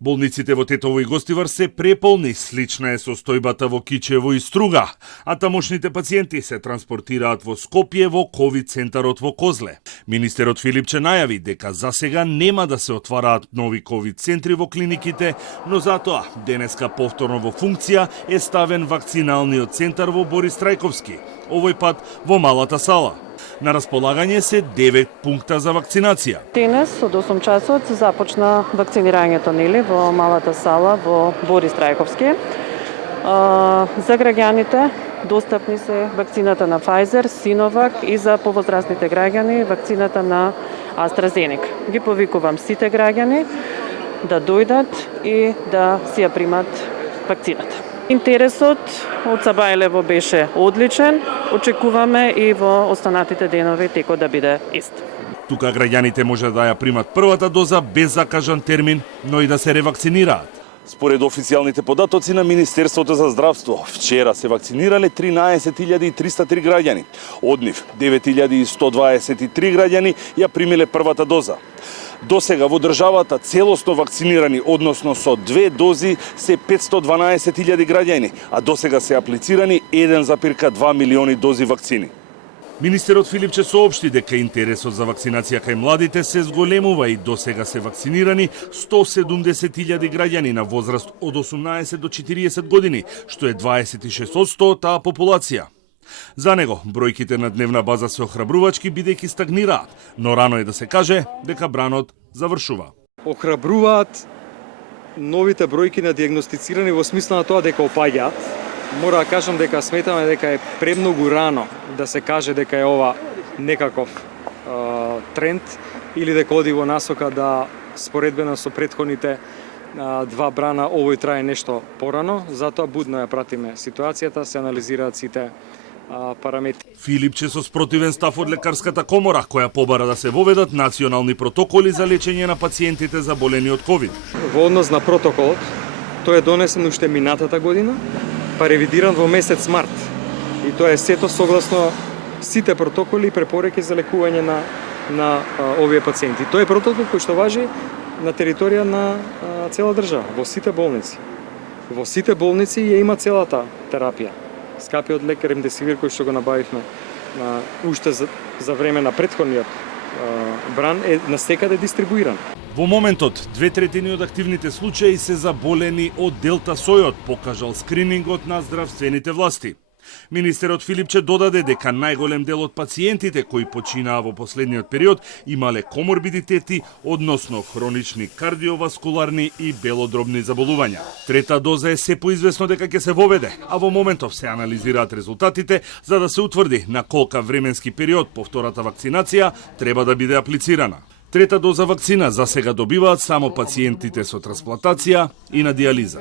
Болниците во Тетово и Гостивар се преполни, слична е состојбата во Кичево и Струга, а тамошните пациенти се транспортираат во Скопје во ковид центарот во Козле. Министерот Филипче најави дека засега нема да се отвараат нови ковид центри во клиниките, но затоа денеска повторно во функција е ставен вакциналниот центар во Борис Трајковски, овој пат во Малата сала. На располагање се 9 пункта за вакцинација. Денес од 8 часот започна вакцинирањето во Малата сала во Борис Трајковски. За граѓаните достапни се вакцината на Pfizer, Sinovac и за повозрастните граѓани вакцината на AstraZeneca. Ги повикувам сите граѓани да дојдат и да си ја примат вакцината. Интересот од Сабајлево беше одличен. Очекуваме и во останатите денови текот да биде ист. Тука граѓаните може да ја примат првата доза без закажан термин, но и да се ревакцинираат. Според официјалните податоци на Министерството за здравство, вчера се вакцинирале 13.303 граѓани. Од нив 9.123 граѓани ја примиле првата доза. До сега во државата целосно вакцинирани, односно со 2 дози, се 512.000 граѓани, а до сега се аплицирани 1,2 милиони дози вакцини. Министерот Филипче соопшти дека интересот за вакцинација кај младите се зголемува и до сега се вакцинирани 170.000 граѓани на возраст од 18 до 40 години, што е 26% од таа популација. За него, бројките на дневна база се охрабрувачки бидејќи стагнираат, но рано е да се каже дека бранот завршува. Охрабруваат новите бројки на диагностицирани во смисла на тоа дека опаѓаат. Мора да кажам дека сметаме дека е премногу рано да се каже дека е ова некаков тренд или дека оди во насока да споредбено со претходните два брана овој трае нешто порано, затоа будно ја пратиме ситуацијата, се анализираат сите параметри. Филипче со спротивен став од лекарската комора, која побара да се воведат национални протоколи за лечење на пациентите заболени од ковид. Во однос на протоколот, тој е донесен уште минатата година, па ревидиран во месец март. И тоа е сето согласно сите протоколи и препораки за лекување на овие пациенти. Тој е протокол кој што важи на територија на цела држава, во сите болници. Во сите болници ја има целата терапија. Скапиот лек ремдесивир кој што го набавивме уште за време на претходниот бран е настекаде дистрибуиран. Во моментот, 2/3 од активните случаи се заболени од делта сојот, покажал скринингот на здравствените власти. Министерот Филипче додаде дека најголем дел од пациентите кои починаа во последниот период имале коморбидитети, односно хронични кардиоваскуларни и белодробни заболувања. Трета доза е се поизвестно дека ќе се воведе, а во моментов се анализираат резултатите за да се утврди на колка временски период по втората вакцинација треба да биде аплицирана. Трета доза вакцина за сега добиваат само пациентите со трансплантација и на диализа.